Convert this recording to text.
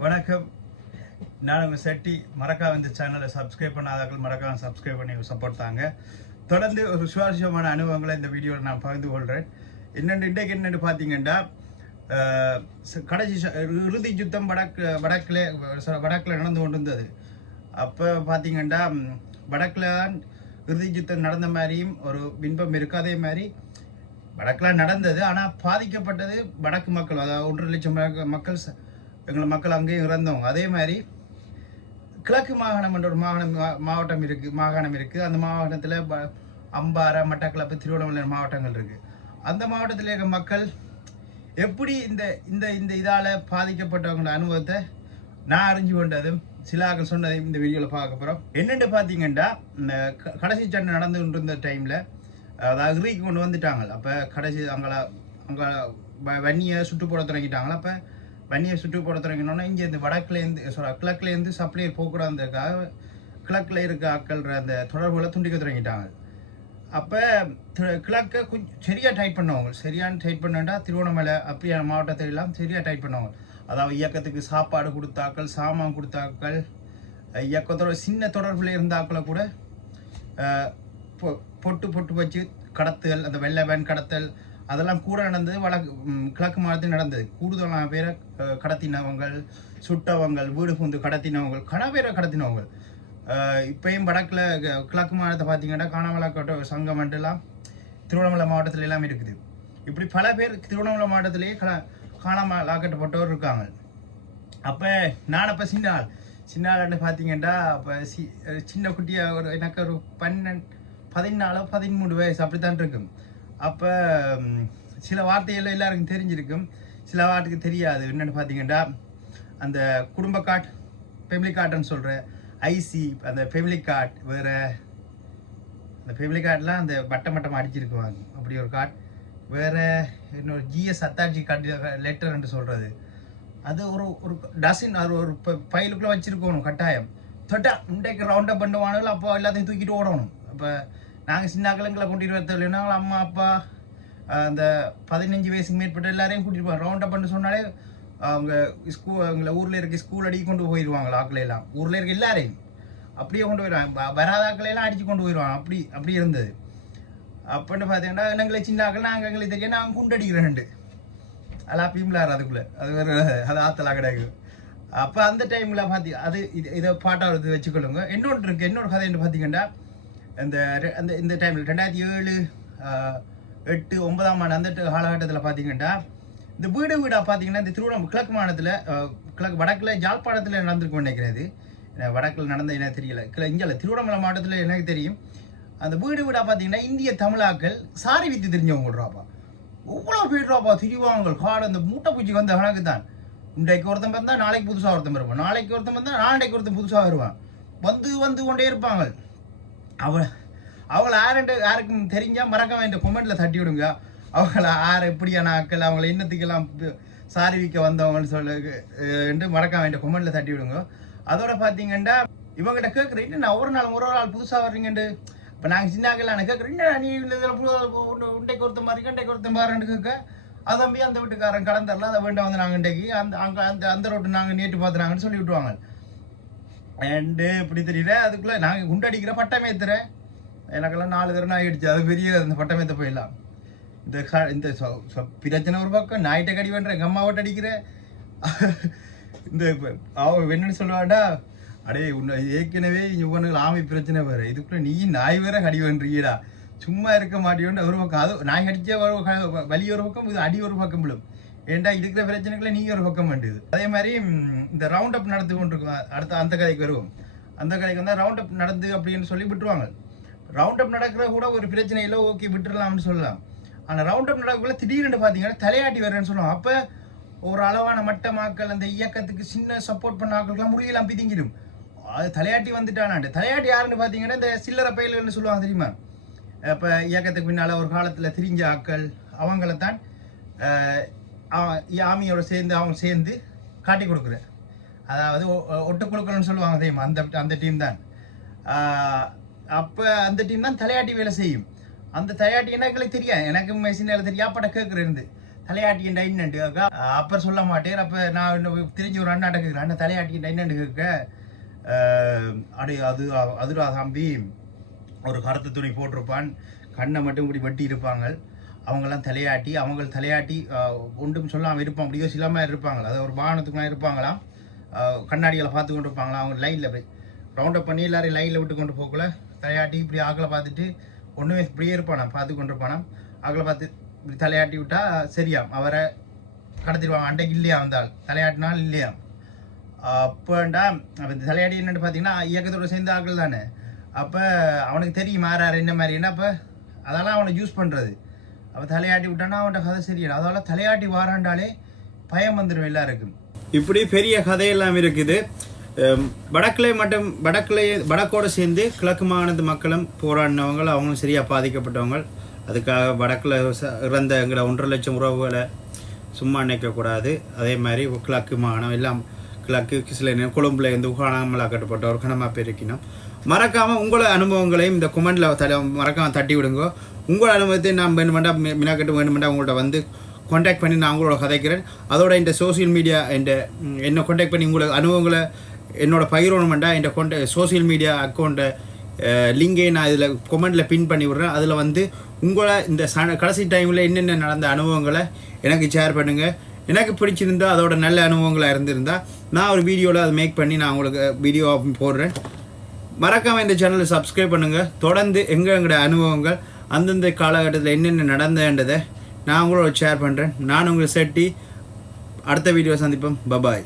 வணக்கம். நான் உங்கள் செட்டி. மறக்காம இந்த சேனலை சப்ஸ்கிரைப் பண்ணாதாக்கள் மறக்காம சப்ஸ்கிரைப் பண்ணி சப்போர்ட் தாங்க. தொடர்ந்து ஒரு சுவாரஸ்யமான அனுபவங்களை இந்த வீடியோவில் நான் பகிர்ந்து கொள்கிறேன் என்னென்னு இன்றைக்கு என்னென்னு பார்த்தீங்கன்னா ச- கடைசி இறுதி யுத்தம் வடக்கு வடக்கில் வடக்கில் நடந்து கொண்டிருந்தது. அப்போ பார்த்தீங்கன்னா வடக்கில் தான் இறுதி யுத்தம் நடந்த மாதிரியும் ஒரு பின்பம் இருக்காதே மாதிரி வடக்கில் நடந்தது. ஆனால் பாதிக்கப்பட்டது வடக்கு மக்கள் அதாவது ஒன்றரை லட்சம் மக்க- மக்கள் எங்களை மக்கள் அங்கேயும் இறந்தவங்க. அதே மாதிரி கிழக்கு மாகாணம் என்ற ஒரு மாகாணம் மா- மாவட்டம் இருக்குது மாகாணம் இருக்குது அந்த மாவட்டத்தில் ப- அம்பாறை மட்டக்களப்பு திருவண்ணாமலை மாவட்டங்கள் இருக்குது அந்த மாவட்டத்தில் இருக்க மக்கள் எப்படி இந்த இந்த இந்த இதால் பாதிக்கப்பட்டவங்களோட அனுபவத்தை நான் அறிஞ்சு கொண்டதும் சிலாக்கள் சொன்னதையும் இந்த வீடியோவில் பார்க்க போகிறோம் என்னென்னு பார்த்தீங்கன்னா இந்த க- கடைசி சண்டை நடந்து கொண்டிருந்த டைமில் அதாவது இறுக்கி கொண்டு வந்துட்டாங்க. அப்போ கடைசி அங்கே அங்கே வன்னியை சுட்டு போட தொடங்கிட்டாங்களா அப்போ வன்னியை சுட்டு இங்கே இந்த வடக்குலேருந்து சாரி கிழக்குலேருந்து சப்ளையர் போகக்கூடாதுக்காக கிழக்கில் இருக்க ஆட்கள் அந்த தொடர்புகளை துண்டிக்க தொடங்கிட்டாங்க. அப்போ கிழக்கை கொஞ்சம் சரியாக டைட் பண்ணவங்க சரியான டைட் பண்ணண்டா திருவண்ணாமலை அப்படியான மாவட்டத்தை எல்லாம் சரியாக டைட் பண்ணவங்க. அதாவது இயக்கத்துக்கு சாப்பாடு கொடுத்தாக்கள் சாமான் கொடுத்தாக்கள் இயக்கத்தோட சின்ன தொடர்பில் இருந்தாக்களை கூட பொ- பொட்டு பொட்டு வச்சு கடத்தல் அந்த வெள்ளை வேன் கடத்தல் அதெல்லாம் கூட நடந்தது வடக்கு கிழக்கு மாநிலத்தில் நடந்தது. கூடுதலான பேரை கடத்தினவங்கள் சுட்டவங்கள் வீடு புந்து கடத்தினவங்கள் கடை பேரை கடத்தினவங்க இப்பயும் வடக்கில் கிழக்கு மாநிலத்தை பார்த்தீங்கன்னா காணாமலாக்கட்ட சங்கம் எல்லாம் திருவண்ணாமலை மாவட்டத்தில் எல்லாம் இருக்குது. இப்படி பல பேர் திருவண்ணாமலை மாவட்டத்திலேயே கா காணாமல் ஆக்கப்பட்டவர் இருக்காங்க. அப்போ நான் அப்போ சின்ன ஆள் சின்ன ஆள்னு பார்த்தீங்கன்னா அப்போ சி சின்ன குட்டியாக ஒரு எனக்கு ஒரு பன்னெண்டு பதினாலோ பதிமூணு வயசு அப்படித்தான் இருக்கும். அப்போ சில வார்த்தைகள் எல்லாருக்கும் தெரிஞ்சிருக்கும். சில வார்த்தைக்கு தெரியாது. என்னென்னு பார்த்தீங்கன்னா அந்த குடும்ப கார்டு ஃபேமிலி கார்டுன்னு சொல்கிற ஐசி அந்த ஃபேமிலி கார்டு வேறு அந்த ஃபேமிலி கார்டெலாம் அந்த வட்டம் வட்டம் அடிச்சிருக்குவாங்க. அப்படி ஒரு கார்டு வேறு இன்னொரு ஜிஎஸ் அத்தாட்சி கார்டு லெட்டர்ன்ட்டு சொல்கிறது அது ஒரு ஒரு டசின் அது ஒரு ஃபைலுக்குள்ளே வச்சுருக்கணும் கட்டாயம். தொட்டா இன்றைக்கு ரவுண்டப் பண்ணுவானுங்களோ? அப்போ எல்லாத்தையும் தூக்கிட்டு ஓடணும். அப்போ நாங்கள் சின்ன கிழங்குல கொண்டு வரதில்லைன்னா அம்மா அப்பா அந்த பதினஞ்சு வயசுக்கு மேற்பட்ட எல்லாரையும் கூட்டிகிட்டு போவாங்க ரவுண்டப் பண்ண சொன்னாலே அவங்க ஸ்கூல் அவங்கள ஊரில் இருக்க ஸ்கூல் அடிக்க கொண்டு போயிடுவாங்க ஆக்களை எல்லாம்? ஊரில் இருக்க எல்லாரையும். அப்படியே கொண்டு போயிடுவாங்க வராத ஆக்களையெல்லாம் அடித்து கொண்டு போயிடுவாங்க அப்படி அப்படி இருந்தது. அப்படின்னு பார்த்தீங்கன்னா எங்களை சின்ன ஆக்கள் நாங்கள் எங்களுக்கு தெரியும். நாங்கள் குண்டடிக்கிறேன் அதெல்லாம் பீம்லார் அதுக்குள்ளே. அது வேறு அது ஆத்தலாக கிடையாது அப்போ அந்த டைமில் பார்த்தி அது இது இதை பாட்டாக எடுத்து வச்சுக்கொள்ளுங்க. இன்னொன்று இருக்குது இன்னொரு கதை என்ன பார்த்தீங்கன்னா இந்த ரெ- அந்த இந்த டைமில் ரெண்டாயிரத்தி ஏழு எட்டு ஒன்பதாம் ஆண்டு அந்த காலகட்டத்தில் பார்த்தீங்கன்னா இந்த வீடு வீடாக பார்த்தீங்கன்னா இந்த திருவண்ணாமலை கிழக்கு மாநிலத்தில் கிழக்கு வடக்கில் யாழ்ப்பாணத்தில் நடந்திருக்கும் நினைக்கிறது வடக்கில் நடந்த என்ன தெரியல. கிள இங்கே திருவண்ணாமலை மாவட்டத்தில் எனக்கு தெரியும். அந்த வீடு வீடாக பார்த்தீங்கன்னா இந்திய தமிழாக்கள் சாரி வித்து தெரிஞ்சவங்கள்றாப்பா எவ்வளோ பேர்றாப்பா திரிவாங்க காடு அந்த மூட்டை பூச்சி வந்த கணக்கு தான் இன்றைக்கு ஒருத்தன் பார்த்தா நாளைக்கு புதுசாக ஒருத்தன் வருவான். நாளைக்கு ஒருத்தன் பார்த்தா நாளைக்கு ஒருத்தன் புதுசாக வருவான். வந்து வந்து கொண்டே இருப்பாங்க. அவ அவங்கள யாருண்டு யாருக்கும் தெரிஞ்சால் மறக்க வேண்டிய கொமெண்ட்டில் தட்டி விடுங்க அவங்கள யார் எப்படியான ஆக்கள் அவங்கள இன்னத்துக்கெல்லாம் சாரிவிக்க வந்தவங்கன்னு சொல்லு என்று மறக்க வேண்டிய கொமெண்ட்டில் தட்டி விடுங்க அதோட பார்த்தீங்கன்னா இவங்ககிட்ட கேட்குறீங்க நான் ஒரு நாள் ஒரு ஒரு நாள் புதுசாக வர்றீங்கன்ட்டு இப்போ நாங்கள் சின்ன ஆக்கள் நான் கேட்குறேன் நீ இந்த இதில் உண்டைக்கு ஒருத்தன் மாதிரி கண்டைக்கு ஒருத்தன் மாதிரின்னு கேட்க அதம்பி அந்த வீட்டுக்காரன் கடந்தரல அதை வேண்டாம் வந்து நாங்கள் இன்றைக்கு அந்த அங்கே அந்த அந்த ரோட்டு நாங்கள் நேற்று பார்த்துனாங்கன்னு சொல்லி விட்டுவாங்க அண்டு இப்படி தெரியல? அதுக்குள்ளே நாங்கள் குண்டடிக்கிற தரேன் எனக்கெல்லாம் நாலு தரம் ஆகிடுச்சு அது பெரிய அந்த பட்டமேத்த போயிடலாம். இந்த க- இந்த பிரச்சனை ஒரு பக்கம் நாய்கிட்ட கடி பண்ணுறேன் எங்கள் அம்மாவட்ட அடிக்கிறேன் இந்த இப்ப அவ என்னன்னு சொல்லுவாடா அடே உன்னை ஏற்கனவே இவனுக்கு ஆமை பிரச்சனை வேறு. இதுக்குள்ளே நீ நாய் வேற கடி பண்ணுறீடா சும்மா இருக்க மாட்டியோன்னு ஒரு பக்கம் அது நாய் கடிச்ச ஒரு வலி ஒரு பக்கம் இது அடி ஒரு பக்கம் விழும். ஏன்டா இருக்கிற பிரச்சனைகளை நீங்க ஒரு பக்கம் வேண்டியது. அதே மாதிரி இந்த ரவுண்ட் அப் நடந்து கொண்டிருக்கோம். அடுத்த அந்த கதைக்கு வருவோம். அந்த கதைக்கு வந்து ரவுண்ட் அப் நடந்து அப்படின்னு சொல்லி விட்டுருவாங்க. ரவுண்ட் அப் நடக்கிற கூட ஒரு பிரச்சனை இல்லை. ஓகே விட்டுடலாம்னு சொல்லலாம். ஆனால் ரவுண்ட் அப் நடக்கக்குள்ள திடீர்னு பார்த்தீங்கன்னா தலையாட்டி வரேன்னு சொல்லுவோம் அப்போ ஒரு அளவான மட்டமாக்கள் அந்த இயக்கத்துக்கு சின்ன சப்போர்ட் பண்ண ஆட்களுக்கெல்லாம் முடியெல்லாம் பிதிங்கிடும். அது தலையாட்டி வந்துட்டானாண்டு. தலையாட்டி யாருன்னு பார்த்தீங்கன்னா இந்த சில்லறை பயில்கள்னு சொல்லுவாங்க தெரியுமா? இப்போ இயக்கத்துக்கு பின்னால் ஒரு காலத்தில் திரிஞ்ச ஆக்கள் அவங்கள தான் ஆமியோட சேர்ந்து அவங்க சேர்ந்து காட்டி கொடுக்குற அதாவது ஒ- ஒ- ஒட்டுக்குழுக்கள்னு சொல்லுவாங்க தெரியுமா? அந்த அந்த டீம் தான். அப்போ அந்த டீம் தான் தலையாட்டி வேலை செய்யும். அந்த தலையாட்டி என்ன எங்களுக்கு தெரியாது. எனக்கு மெஷினில் தெரியா அப்பட கேட்குறது தலையாட்டியின் டைன்னு கேட்க. அப்புறம் சொல்ல மாட்டேன். அப்போ நான் இன்னும் திரும்பி ஒரு அண்ணா கேட்குறேன். அண்ணன் தலையாட்டியின் டைன்னு கேட்க. அடி அது அதுரா தம்பி. ஒரு கருத்து துணி போட்டிருப்பான். கண்ணை மட்டும் இப்படி வெட்டி இருப்பாங்க அவங்கெல்லாம் தலையாட்டி அவங்க தலையாட்டி ஒன்றும் சொல்லாமல் இருப்பான் அப்படியோ சிலாமல் இருப்பாங்க அது ஒரு வாகனத்துக்குலாம் இருப்பாங்களாம் கண்ணாடிகளை பார்த்து கொண்டு இருப்பாங்களா? அவங்க லைனில் போய் ரவுண்டப் பண்ணி எல்லாரையும் லைனில் விட்டு கொண்டு போகல தலையாட்டி இப்படி ஆக்களை பார்த்துட்டு ஒன்றுமே இப்படியே இருப்பானா? பார்த்து கொண்டு இருப்பானா? ஆக்களை பார்த்து இப்படி தலையாட்டி விட்டால் சரியாம். அவரை கடத்திடுவாங்க. அண்டைக்கு இல்லையா வந்தால் தலையாட்டினால் இல்லையாம் அப்போண்டா அப்போ இந்த தலையாடி என்னென்னு பார்த்தீங்கன்னா இயக்கத்தோட சேர்ந்த ஆக்கள் தானே. அப்போ அவனுக்கு தெரியும் மாறாரு என்ன மாதிரி என்ன அப்போ? அதெல்லாம் அவனை யூஸ் பண்ணுறது அப்போ தலையாட்டி விட்டானா அவன்கிட்ட கதை சரியில்லை. அதனால தலையாட்டி வாராண்டாலே பயம் வந்துடும் எல்லாருக்கும். இப்படி பெரிய கதையெல்லாம் இருக்குது. வடக்கிலே மட்டும் வடக்குலே வடக்கோட சேர்ந்து கிழக்கு மாகாணத்து மக்களும் போராடினவங்க அவங்களும் சரியாக பாதிக்கப்பட்டவங்க. அதுக்காக வடக்கில் இறந்த எங்களை ஒன்றரை லட்சம் உறவுகளை சும்மா நினைக்கக்கூடாது அதே மாதிரி கிழக்கு மாகாணம் எல்லாம் கிழக்கு சில கொழும்புல இருந்து உகாணாமலா நம்ம ஒரு கணமாக பெருக்கினோம். மறக்காமல் உங்களோட அனுபவங்களையும் இந்த கொமெண்டில் தலை மறக்காமல் தட்டி விடுங்க. உங்களோட அனுபவத்தை நான் வேணுமெண்டா மினாக்கட்டு வேணுமெண்டா உங்கள்கிட்ட வந்து காண்டாக்ட் பண்ணி நான் உங்களோட கதைக்கிறேன். அதோட இந்த சோஷியல் மீடியா இந்த என்னை காண்டாக்ட் பண்ணி உங்களோட அனுபவங்களை என்னோட பகிரணுமெண்டா இந்த கொண்ட சோஷியல் மீடியா அக்கௌண்ட்டை லிங்கை நான் இதில் கொமெண்டில் பின் பண்ணி விட்றேன். அதில் வந்து உங்களை இந்த ச கடைசி டைமில் என்னென்ன நடந்த அனுபவங்களை எனக்கு ஷேர் பண்ணுங்கள் எனக்கு பிடிச்சிருந்தா அதோட நல்ல அனுபவங்களாக இருந்திருந்தால் நான் ஒரு வீடியோவில் அதை மேக் பண்ணி நான் உங்களுக்கு வீடியோ போடுறேன். மறக்காமல் இந்த சேனலை சப்ஸ்கிரைப் பண்ணுங்கள் தொடர்ந்து எங்கள் எங்களுடைய அனுபவங்கள் அந்தந்த காலகட்டத்தில் என்னென்ன நடந்ததுன்றதை நான் உங்களோட ஷேர் பண்ணுறேன் நான் உங்களை செட்டி அடுத்த வீடியோ சந்திப்போம். பபாய்